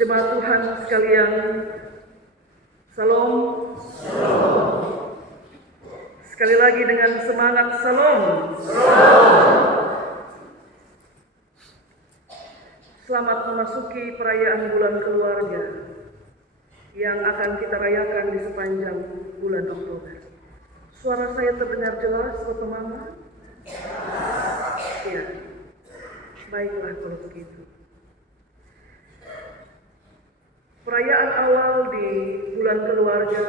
Jemaat Tuhan sekalian, Salam. Sekali lagi dengan semangat Salam. Selamat memasuki perayaan bulan keluarga yang akan kita rayakan di sepanjang bulan Oktober. Suara saya terdengar jelas, Bapak Mama? Ya, baiklah kalau begitu. Perayaan awal di bulan keluarga,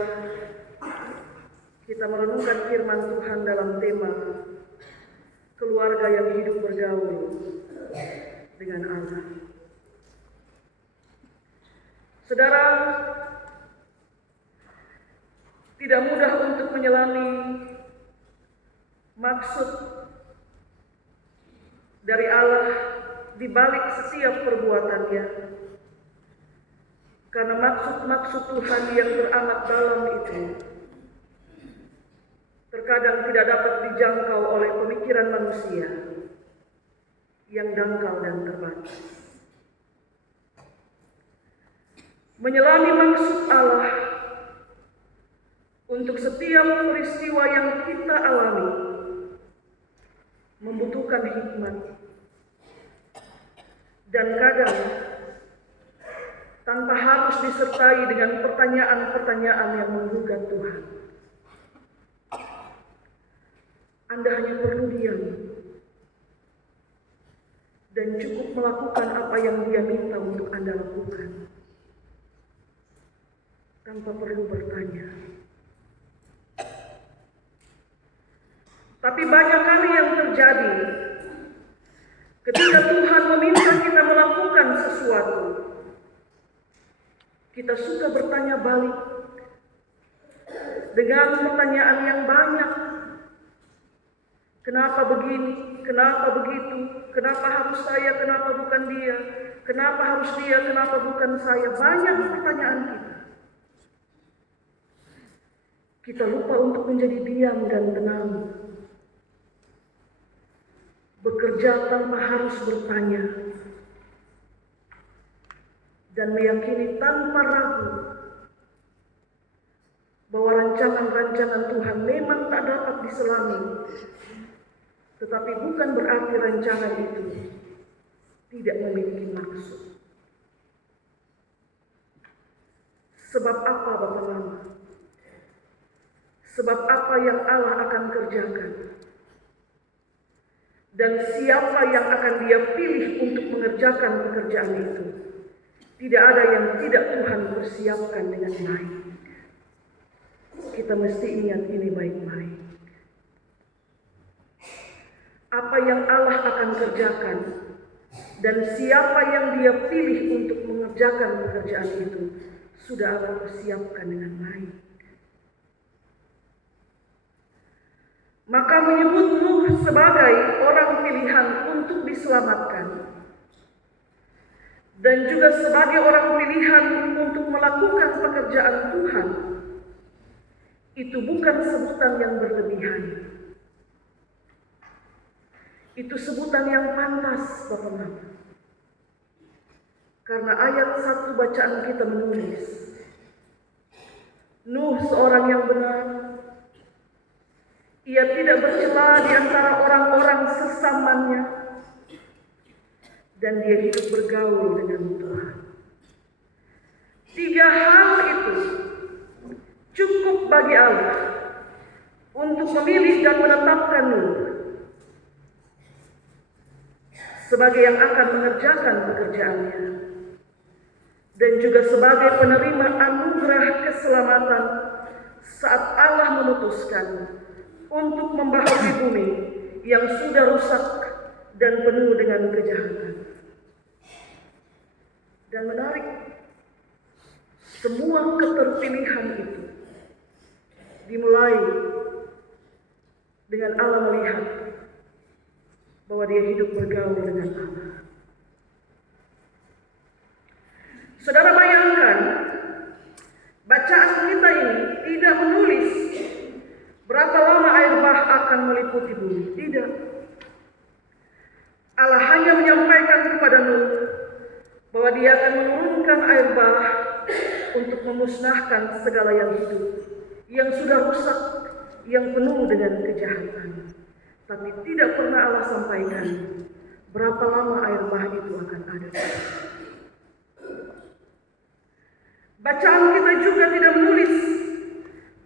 kita merenungkan firman Tuhan dalam tema keluarga yang hidup bergaul dengan Allah. Saudara, tidak mudah untuk menyelami maksud dari Allah di balik setiap perbuatannya. Karena maksud-maksud Tuhan yang teramat dalam itu terkadang tidak dapat dijangkau oleh pemikiran manusia yang dangkal dan terbatas. Menyelami maksud Allah untuk setiap peristiwa yang kita alami membutuhkan hikmat dan kadang tanpa harus disertai dengan pertanyaan-pertanyaan yang menggugat Tuhan. Anda hanya perlu diam dan cukup melakukan apa yang Dia minta untuk Anda lakukan, tanpa perlu bertanya. Tapi banyak kali yang terjadi ketika Tuhan meminta kita melakukan sesuatu, kita suka bertanya balik dengan pertanyaan yang banyak. Kenapa begini? Kenapa begitu? Kenapa harus saya? Kenapa bukan dia? Kenapa harus dia? Kenapa bukan saya? Banyak pertanyaan kita. Kita lupa untuk menjadi diam dan tenang. Bekerja tanpa harus bertanya. Dan meyakini tanpa ragu bahwa rancangan-rancangan Tuhan memang tak dapat diselami, tetapi bukan berarti rancangan itu tidak memiliki maksud. Sebab apa, Bapak Mama? Sebab apa yang Allah akan kerjakan? Dan siapa yang akan Dia pilih untuk mengerjakan pekerjaan itu? Tidak ada yang tidak Tuhan persiapkan dengan baik. Kita mesti ingat ini baik-baik. Apa yang Allah akan kerjakan dan siapa yang Dia pilih untuk mengerjakan pekerjaan itu sudah Allah persiapkan dengan baik. Maka menyebut Nuh sebagai orang pilihan untuk diselamatkan dan juga sebagai orang pilihan untuk melakukan pekerjaan Tuhan, itu bukan sebutan yang berlebihan. Itu sebutan yang pantas, Bapak Mama. Karena ayat 1 bacaan kita menulis, Nuh seorang yang benar, ia tidak bercela di antara orang-orang sesamanya, dan dia hidup bergaul dengan Tuhan. 3 hal itu cukup bagi Allah untuk memilih dan menetapkan Nuh sebagai yang akan mengerjakan pekerjaannya, dan juga sebagai penerima anugerah keselamatan saat Allah memutuskan untuk membaharui bumi yang sudah rusak dan penuh dengan kejahatan. Dan menarik, semua keterpilihan itu dimulai dengan Allah melihat bahwa dia hidup bergaul dengan Allah. Saudara bayangkan, bacaan kita ini tidak menulis berapa lama air bah akan meliputi bumi. Tidak. Allah hanya menyampaikan kepada Nuh bahwa dia akan menurunkan air bah untuk memusnahkan segala yang hidup, yang sudah rusak, yang penuh dengan kejahatan. Tapi tidak pernah Allah sampaikan berapa lama air bah itu akan ada. Bacaan kita juga tidak menulis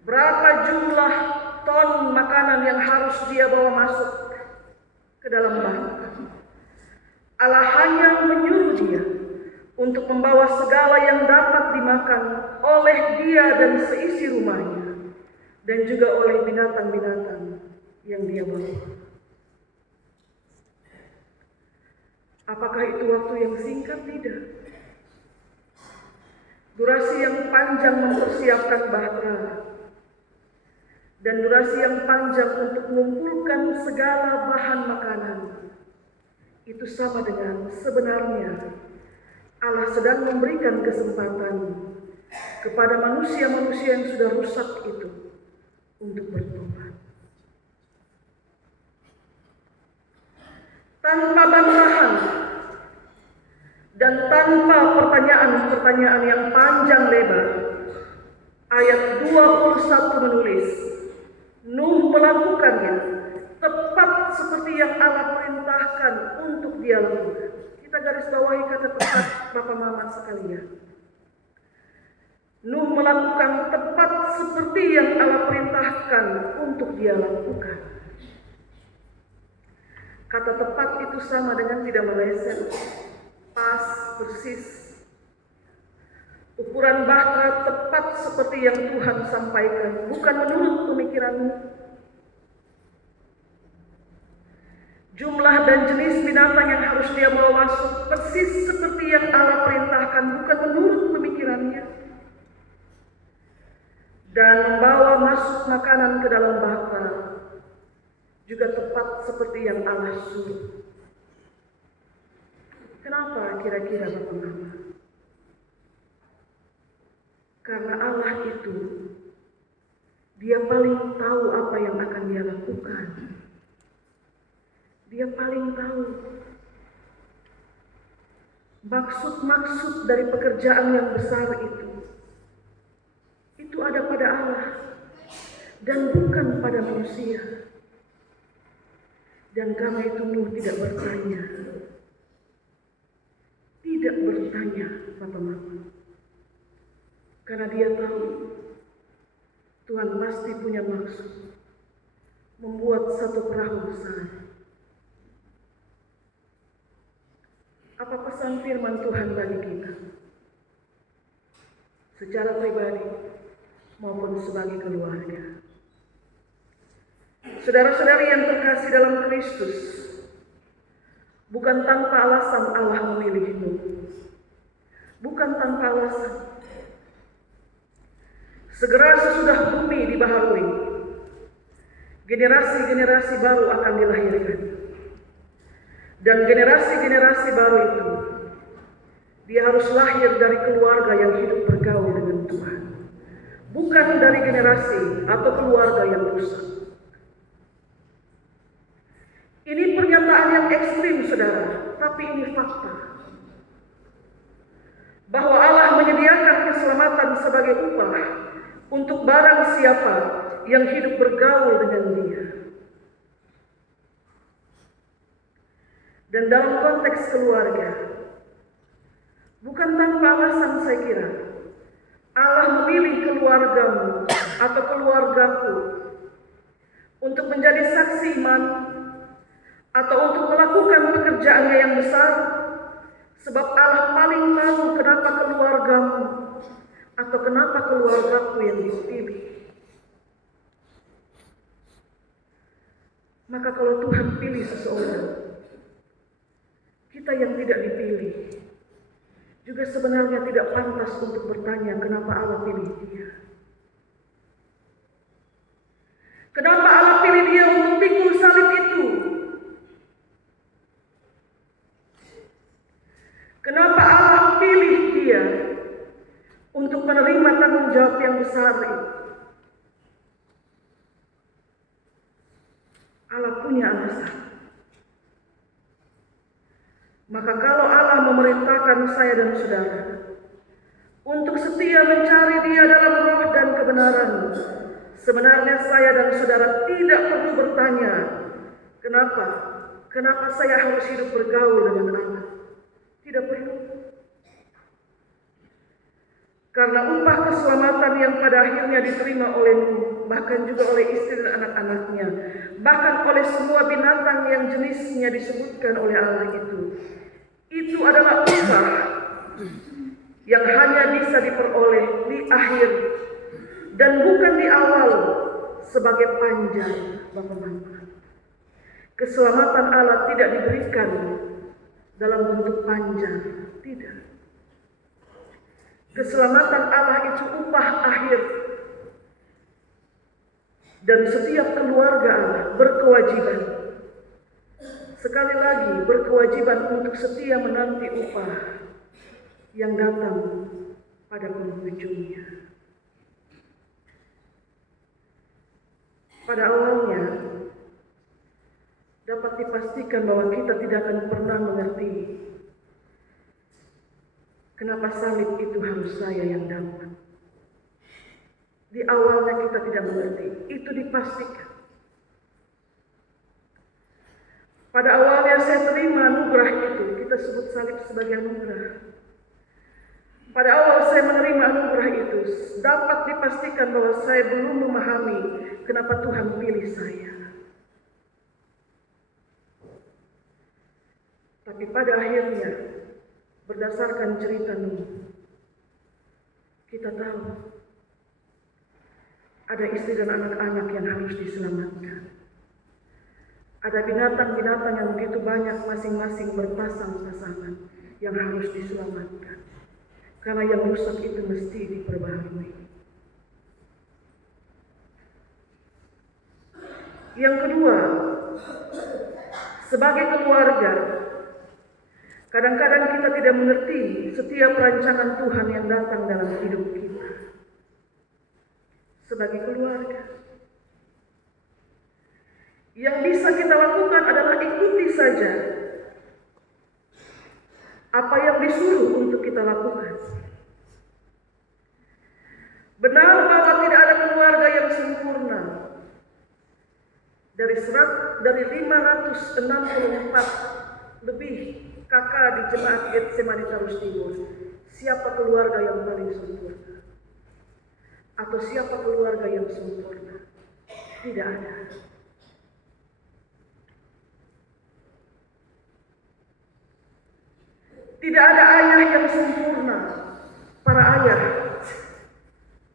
berapa jumlah ton makanan yang harus dia bawa masuk ke dalam bah. Allah hanya menyuruh dia untuk membawa segala yang dapat dimakan oleh dia dan seisi rumahnya, dan juga oleh binatang-binatang yang dia bawa. Apakah itu waktu yang singkat? Tidak. Durasi yang panjang mempersiapkan bahtera, dan durasi yang panjang untuk mengumpulkan segala bahan makanan. Itu sama dengan sebenarnya Allah sedang memberikan kesempatan kepada manusia-manusia yang sudah rusak itu untuk bertobat. Tanpa bantahan dan tanpa pertanyaan-pertanyaan yang panjang lebar, ayat 21 menulis, Nuh melakukannya tepat seperti yang Allah perintahkan untuk dia lakukan. Kita garis bawahi kata tepat, Bapak Mama sekalian. Nuh melakukan tepat seperti yang Allah perintahkan untuk dia lakukan. Kata tepat itu sama dengan tidak meleset, pas, persis. Ukuran bahtera tepat seperti yang Tuhan sampaikan, bukan menurut pemikiranmu. Jumlah dan jenis binatang yang harus dia bawa masuk persis seperti yang Allah perintahkan, bukan menurut pemikirannya. Dan membawa masuk makanan ke dalam bahtera juga tepat seperti yang Allah suruh. Kenapa kira-kira Bapak Mama? Karena Allah itu, dia paling tahu apa yang akan dia lakukan. Dia paling tahu maksud-maksud dari pekerjaan yang besar itu. Itu ada pada Allah dan bukan pada manusia. Dan karena itu Nuh tidak bertanya. Tidak bertanya, Bapak Mama. Karena dia tahu Tuhan pasti punya maksud membuat satu perahu besar. Apa pesan firman Tuhan bagi kita? Secara pribadi maupun sebagai keluarga. Saudara-saudari yang terkasih dalam Kristus, bukan tanpa alasan Allah memilihmu. Bukan tanpa alasan. Segera sesudah bumi dibaharui, generasi-generasi baru akan dilahirkan. Dan generasi-generasi baru itu, dia harus lahir dari keluarga yang hidup bergaul dengan Tuhan. Bukan dari generasi atau keluarga yang rusak. Ini pernyataan yang ekstrim, saudara, tapi ini fakta. Bahwa Allah menyediakan keselamatan sebagai upah untuk barang siapa yang hidup bergaul dengan dia. Dan dalam konteks keluarga, bukan tanpa alasan saya kira, Allah memilih keluargamu atau keluargaku untuk menjadi saksi iman atau untuk melakukan pekerjaannya yang besar, sebab Allah paling tahu kenapa keluargamu atau kenapa keluargaku yang dipilih. Maka kalau Tuhan pilih seseorang, kita yang tidak dipilih juga sebenarnya tidak pantas untuk bertanya kenapa Allah pilih dia. Kenapa Allah pilih dia untuk pikul salib itu? Kenapa Allah pilih dia untuk menerima tanggung jawab yang besar itu? Allah punya alasan. Maka kalau Allah memerintahkan saya dan saudara untuk setia mencari Dia dalam roh dan kebenaran, sebenarnya saya dan saudara tidak perlu bertanya, kenapa? Kenapa saya harus hidup bergaul dengan Allah? Tidak perlu. Karena upah keselamatan yang pada akhirnya diterima oleh Nuh, bahkan juga oleh istri dan anak-anaknya, bahkan oleh semua binatang yang jenisnya disebutkan oleh Allah itu adalah upah yang hanya bisa diperoleh di akhir dan bukan di awal sebagai panjang. Bapak-bapak, keselamatan Allah tidak diberikan dalam bentuk panjang, tidak. Keselamatan Allah itu upah akhir, dan setiap keluarga Allah berkewajiban, sekali lagi berkewajiban untuk setia menanti upah yang datang pada penghujungnya. Pada awalnya dapat dipastikan bahwa kita tidak akan pernah mengerti kenapa salib itu harus saya yang dapat. Di awalnya kita tidak mengerti, itu dipastikan. Pada awalnya saya terima anugerah itu, kita sebut salib sebagai anugerah. Pada awal saya menerima anugerah itu, dapat dipastikan bahwa saya belum memahami kenapa Tuhan pilih saya. Tapi pada akhirnya, berdasarkan cerita Nuh, kita tahu ada istri dan anak-anak yang harus diselamatkan. Ada binatang-binatang yang begitu banyak masing-masing berpasang-pasangan yang harus diselamatkan. Karena yang rusak itu mesti diperbaharui. Yang kedua, sebagai keluarga, kadang-kadang kita tidak mengerti setiap rancangan Tuhan yang datang dalam hidup kita. Sebagai keluarga, yang bisa kita lakukan adalah ikuti saja apa yang disuruh untuk kita lakukan. Benar bahwa tidak ada keluarga yang sempurna. Dari 564 lebih kakak di jemaat Getsemani Tarus Timur, siapa keluarga yang paling sempurna? Atau siapa keluarga yang sempurna? Tidak ada. Tidak ada ayah yang sempurna. Para ayah,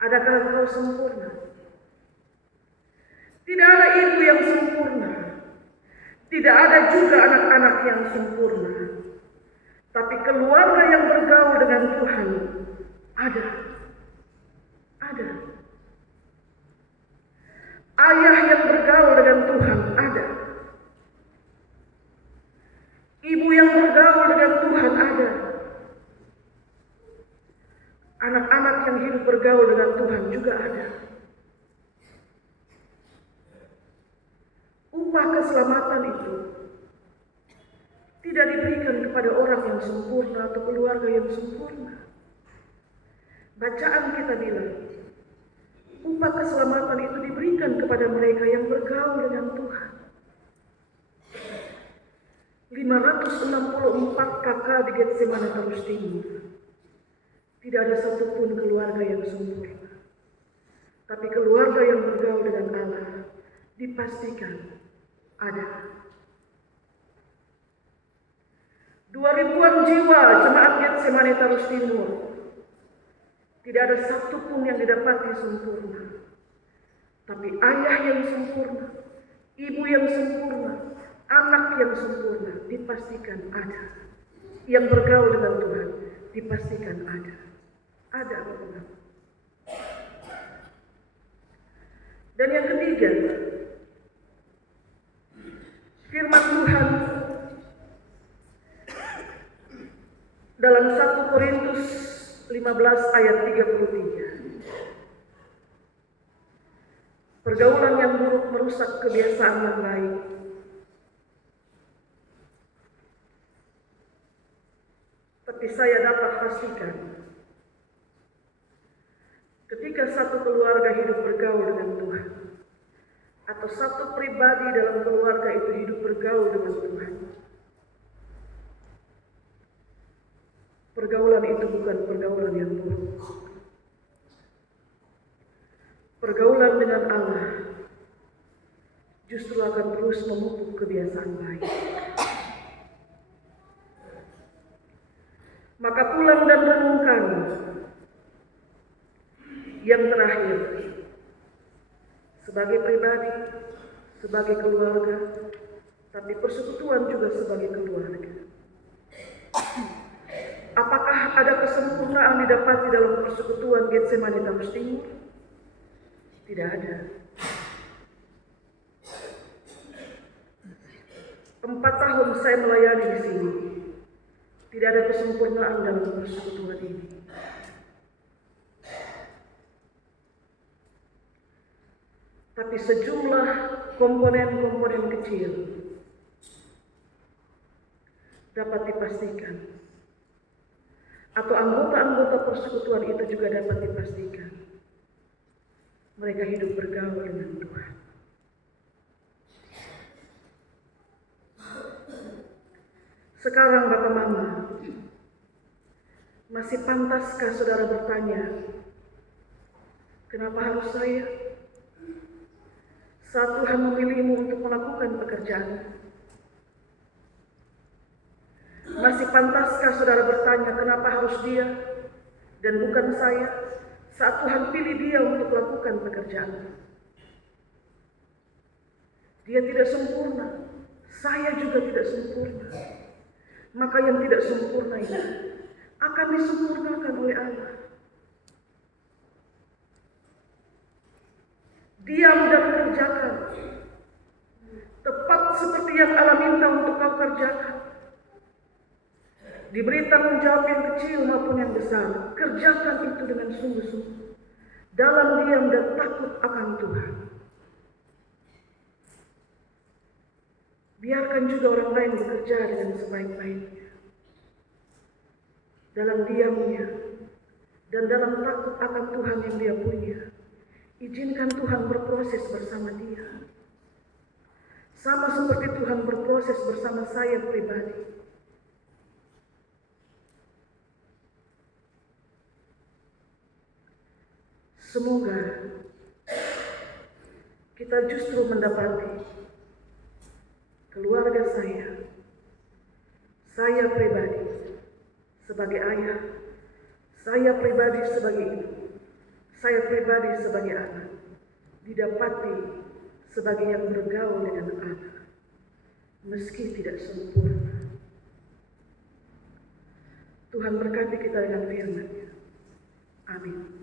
adakah engkau sempurna? Tidak ada ibu yang sempurna. Tidak ada juga anak-anak yang sempurna. Tapi keluarga yang bergaul dengan Tuhan ada. Ada. Ayah yang bergaul dengan Tuhan ada. Ibu yang bergaul dengan Tuhan ada. Anak-anak yang hidup bergaul dengan Tuhan juga ada. Upah keselamatan itu tidak diberikan kepada orang yang sempurna atau keluarga yang sempurna. Bacaan kita bilang, upah keselamatan itu diberikan kepada mereka yang bergaul dengan Tuhan. 564 kakak di Getsemani Tarus Timur. Tidak ada satupun keluarga yang sempurna. Tapi keluarga yang bergaul dengan Allah dipastikan ada. 2000-an jiwa jemaat Getsemani Tarus Timur. Tidak ada satupun yang didapati sempurna. Tapi ayah yang sempurna, ibu yang sempurna, anak yang sempurna dipastikan ada. Yang bergaul dengan Tuhan dipastikan ada. Ada Bapak. Dan yang ketiga, firman Tuhan dalam 1 Korintus 15 ayat 33. Pergaulan yang buruk merusak kebiasaan yang baik. Tapi saya dapat pastikan, ketika satu keluarga hidup bergaul dengan Tuhan, atau satu pribadi dalam keluarga itu hidup bergaul dengan Tuhan, pergaulan itu bukan pergaulan yang buruk. Pergaulan dengan Allah justru akan terus memupuk kebiasaan baik. Maka pulang dan renungkan. Yang terakhir, sebagai pribadi, sebagai keluarga, tapi persekutuan juga sebagai keluarga. Apakah ada kesempurnaan didapati dalam persekutuan Getsemani Taurus Timur? Tidak ada. 4 tahun saya melayani di sini. Tidak ada kesempurnaan dalam persekutuan ini. Tapi sejumlah komponen-komponen kecil dapat dipastikan. Atau anggota-anggota persekutuan itu juga dapat dipastikan. Mereka hidup bergaul dengan Tuhan. Sekarang Bapak Mama, masih pantaskah saudara bertanya, kenapa harus saya? Saat Tuhan memilihmu untuk melakukan pekerjaan. Masih pantaskah saudara bertanya, kenapa harus dia dan bukan saya? Saat Tuhan pilih dia untuk melakukan pekerjaan. Dia tidak sempurna, saya juga tidak sempurna. Maka yang tidak sempurna itu akan disempurnakan oleh Allah. Diam dan kerjakan. Tepat seperti yang Allah minta untuk kau kerjakan. Diberi tanggung jawab yang kecil maupun yang besar, kerjakan itu dengan sungguh-sungguh. Dalam diam dan takut akan Tuhan. Biarkan juga orang lain bekerja dengan sebaik-baiknya. Dalam diamnya dan dalam takut akan Tuhan yang dia punya. Izinkan Tuhan berproses bersama dia. Sama seperti Tuhan berproses bersama saya pribadi. Semoga kita justru mendapati keluarga saya pribadi sebagai ayah, saya pribadi sebagai ibu, saya pribadi sebagai anak, didapati sebagai yang bergaul dengan Allah, meski tidak sempurna. Tuhan berkati kita dengan firman-Nya. Amin.